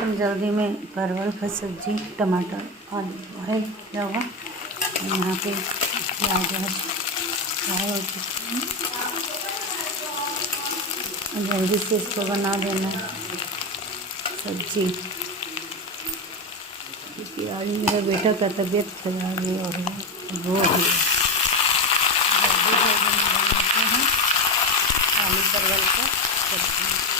एकदम जल्दी में परवल का सब्जी, टमाटर आलू बॉयल किया हुआ। यहाँ पे प्याज फ्राई हो चुकी है। जल्दी से इसको बना देना सब्जी, क्योंकि आज मेरे बेटा का तबीयत खराब है और वो भी जल्दी में बनाते हैं आलू परवल का सब्जी।